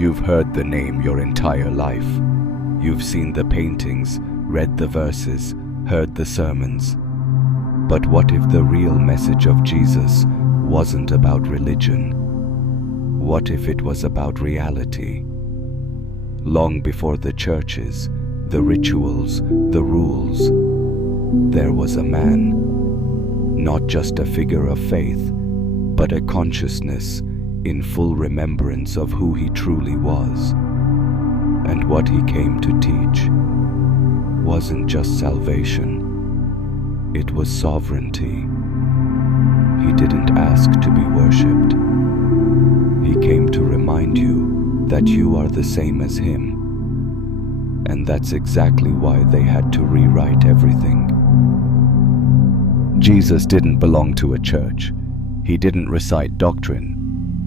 You've heard the name your entire life. You've seen the paintings, read the verses, heard the sermons. But what if the real message of Jesus wasn't about religion? What if it was about reality? Long before the churches, the rituals, the rules, there was a man, not just a figure of faith, but a consciousness in full remembrance of who he truly was. And what he came to teach wasn't just salvation, it was sovereignty. He didn't ask to be worshipped. He came to remind you that you are the same as him. And that's exactly why they had to rewrite everything. Jesus didn't belong to a church. He didn't recite doctrine.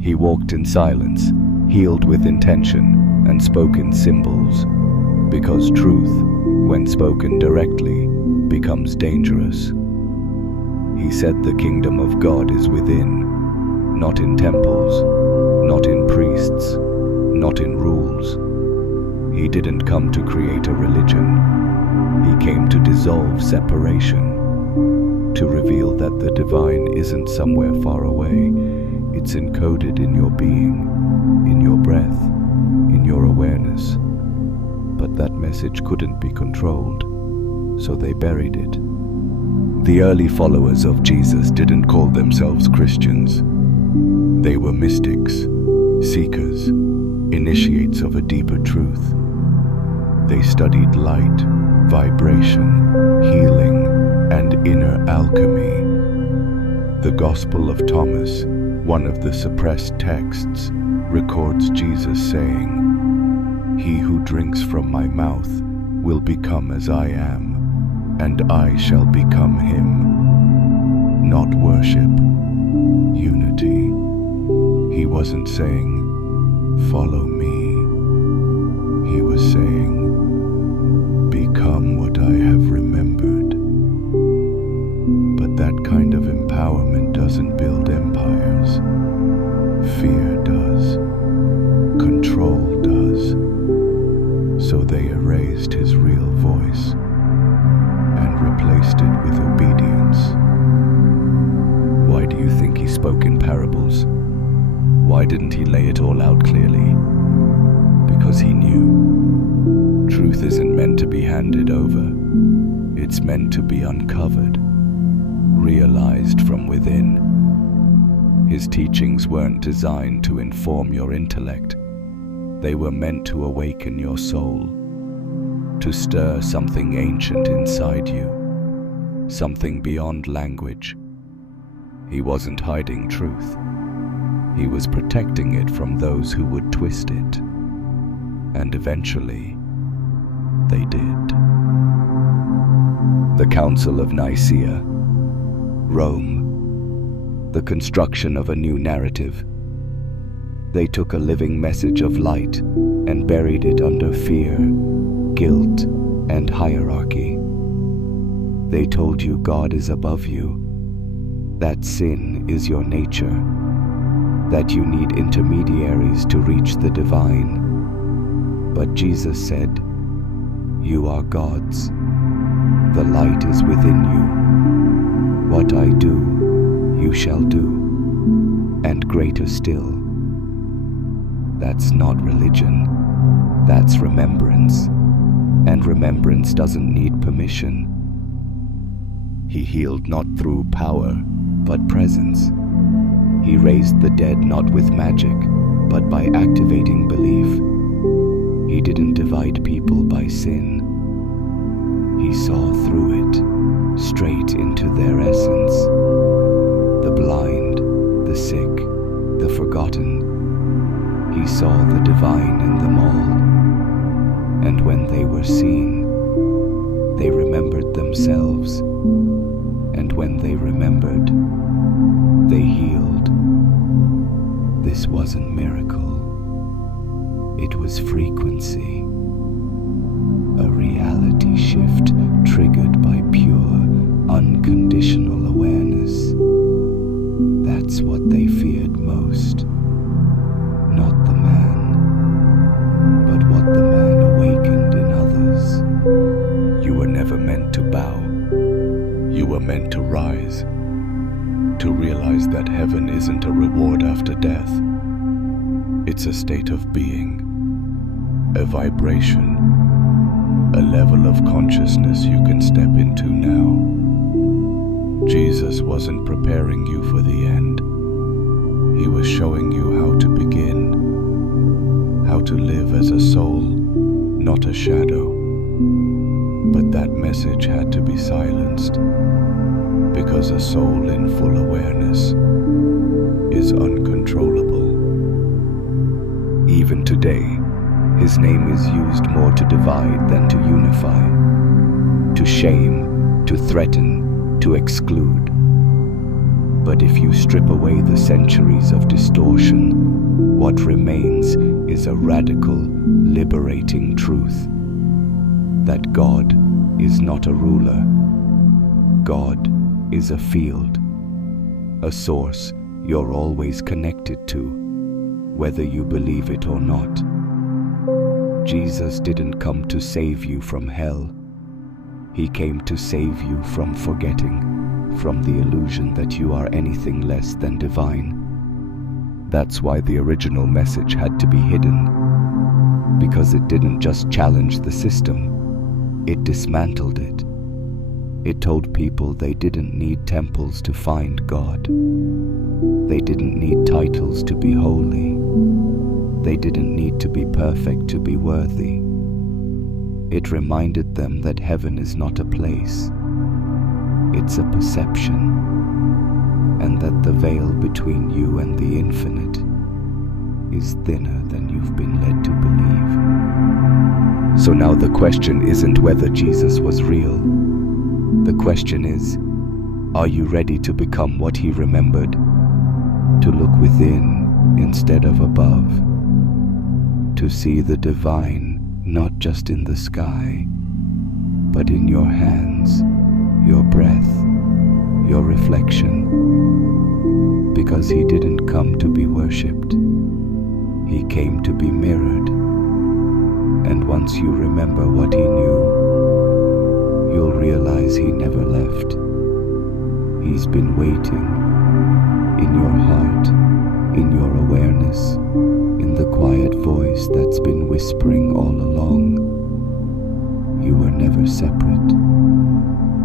He walked in silence, healed with intention, and spoke in symbols. Because truth, when spoken directly, becomes dangerous. He said the kingdom of God is within, not in temples, not in priests, not in rules. He didn't come to create a religion. He came to dissolve separation, to reveal that the divine isn't somewhere far away. It's encoded in your being, in your breath, in your awareness. But that message couldn't be controlled, so they buried it. The early followers of Jesus didn't call themselves Christians. They were mystics, seekers, initiates of a deeper truth. They studied light, vibration, healing, and inner alchemy. The Gospel of Thomas, one of the suppressed texts, records Jesus saying, "He who drinks from my mouth will become as I am, and I shall become him." Not worship, unity. He wasn't saying, "Follow me." He was saying, "Become what I have remembered." But that kind of empowerment doesn't build empires. Fear does. Control does. So they erased his real voice and replaced it with obedience. Why do you think he spoke in parables? Why didn't he lay it all out clearly? Because he knew truth isn't meant to be handed over. It's meant to be uncovered, realized from within. His teachings weren't designed to inform your intellect. They were meant to awaken your soul, to stir something ancient inside you, something beyond language. He wasn't hiding truth. He was protecting it from those who would twist it. And eventually, they did. The Council of Nicaea, Rome, the construction of a new narrative. They took a living message of light and buried it under fear, guilt, and hierarchy. They told you God is above you, that sin is your nature, that you need intermediaries to reach the divine. But Jesus said, "You are God's. The light is within you. What I do, you shall do, and greater still." That's not religion, that's remembrance. And remembrance doesn't need permission. He healed not through power, but presence. He raised the dead not with magic, but by activating belief. He didn't divide people by sin. He saw through it, straight into their essence. The blind, the sick, the forgotten. He saw the divine in them all. And when they were seen, they remembered themselves. And when they remembered, they healed. This wasn't miracle. It was frequency. A reality shift triggered by pure, unconditional awareness. That's what they feared most. Not the man, heaven isn't a reward after death. It's a state of being, a vibration, a level of consciousness you can step into now. Jesus wasn't preparing you for the end. He was showing you how to begin, how to live as a soul, not a shadow. But that message had to be silenced, because a soul in full awareness is uncontrollable. Even today, his name is used more to divide than to unify, to shame, to threaten, to exclude. But if you strip away the centuries of distortion, what remains is a radical, liberating truth: that God is not a ruler. God is a field, a source you're always connected to, whether you believe it or not. Jesus didn't come to save you from hell. He came to save you from forgetting, from the illusion that you are anything less than divine. That's why the original message had to be hidden, because it didn't just challenge the system, it dismantled it. It told people they didn't need temples to find God. They didn't need titles to be holy. They didn't need to be perfect to be worthy. It reminded them that heaven is not a place, it's a perception, and that the veil between you and the infinite is thinner than you've been led to believe. So now the question isn't whether Jesus was real. The question is, are you ready to become what he remembered? To look within instead of above, to see the divine not just in the sky, but in your hands, your breath, your reflection. Because he didn't come to be worshipped, he came to be mirrored. And once you remember what he knew, you'll realize he never left. He's been waiting in your heart, in your awareness, in the quiet voice that's been whispering all along. You were never separate,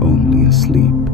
only asleep.